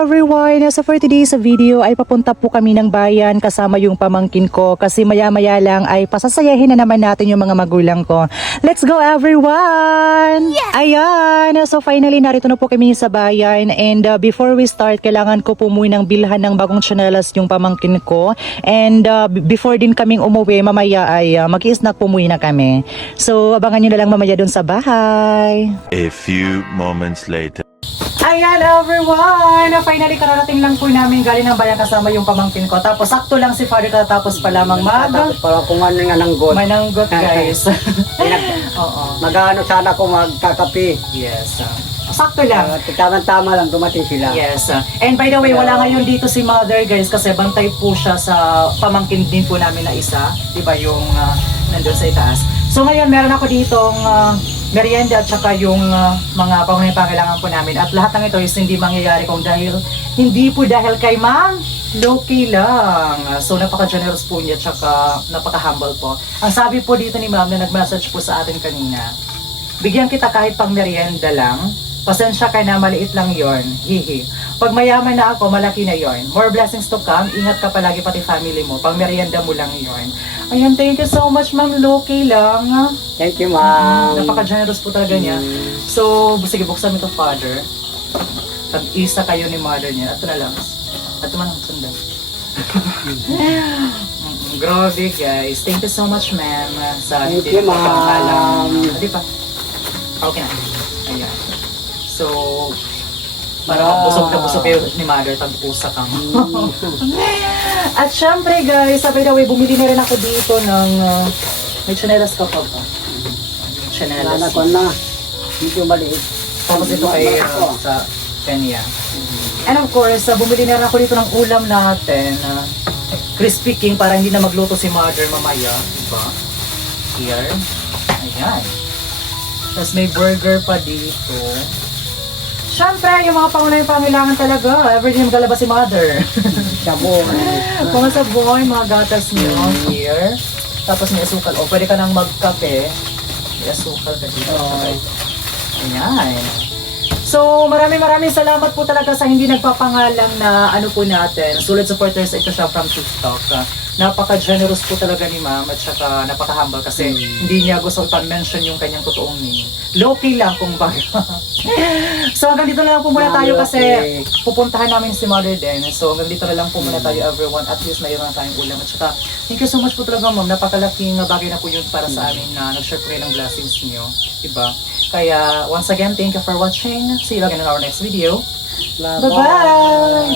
everyone! So for today's video ay papunta po kami ng bayan kasama yung pamangkin ko kasi maya-maya lang ay pasasayahin na naman natin yung mga magulang ko. Let's go everyone! Yes! Ayan! So finally narito na po kami sa bayan and before we start kailangan ko po muna ng bilhan ng bagong tsinelas yung pamangkin ko and before din kaming umuwi mamaya ay mag-i-snack po muna kami. So abangan nyo na lang mamaya dun sa bahay. A few moments later. Ayan everyone! Finally kararating lang po namin galing ng bayan kasama yung pamangkin ko. Tapos sakto lang si Father katapos pa lamang Tapos pala kung ano nga nanggot. mananggot guys. Oo. Mag-ano sana ako magkakape. Yes. Sakto lang. Tama-tama lang dumating sila. Yes. And by the way, wala ngayon dito si Mother guys kasi bantay po siya sa pamangkin din po namin na isa. Diba yung nandun sa itaas. So ngayon meron ako ditong merienda at saka yung mga pangangailangan po namin. At lahat ng ito is hindi mangyayari hindi po dahil kay Ma'am Loki lang. So napaka-generous po niya at saka napaka-humble po. Ang sabi po dito ni Ma'am na nag-message po sa atin kanina, bigyan kita kahit pang merienda lang. Pasensya ka na, maliit lang yon. Hihi. Pag mayaman na ako, malaki na yon. More blessings to come. Ingat ka palagi pati family mo. Pag merienda mo lang yon. Ayan, thank you so much, Ma'am Loki lang. Thank you, ma'am. Napaka-generous po talaga niya. So, sige, buksan mo ito, Father. Tag-isa kayo ni Mother niya. Ito na lang. Ito man ang sundan. Grabe, guys. Thank you so much, ma'am. Sa Thank you, ma'am. Di pa? Okay na. Ayan. So, parang busog na busog kayo ni Mother. Tag-usa ka mo. At syempre, guys, by the way, bumili na rin ako dito ng may tsinelas ka pa ba? Tsinelas. Nana ko na. Medyo maliit. Tapos ito ay sa Kenya. And of course, bumili na rin ako dito ng ulam natin. Crispy King para hindi na magluto si Mother mamaya. Diba? Here. Ayan. Tapos may burger pa dito. Siyempre, yung mga pangailangan talaga. Everyday maglalabas si Mother. Sabon. Mga sabon, mga gatas nyo. Here. Tapos may asukal. O, pwede ka nang magkape. May asukal ka dito. Ayan. So, maraming salamat po talaga sa hindi nagpapangalang na ano po natin. Solid supporters, ito siya from TikTok. Napaka-generous po talaga ni Ma'am at saka napaka-humble kasi hindi niya gusto pa-mention yung kanyang totoong name. Loki lang kung baga. So, hanggang dito na lang po muna tayo kasi pupuntahan namin si Mother din. So, hanggang dito na lang po muna tayo everyone. At least mayroon na tayong ulam. At saka, thank you so much po talaga Ma'am. Napakalaking bagay na po yun para sa amin na nag-share po kayo ng blessings niyo. Diba? Kaya, once again, thank you for watching. See you again in our next video. Bye-bye!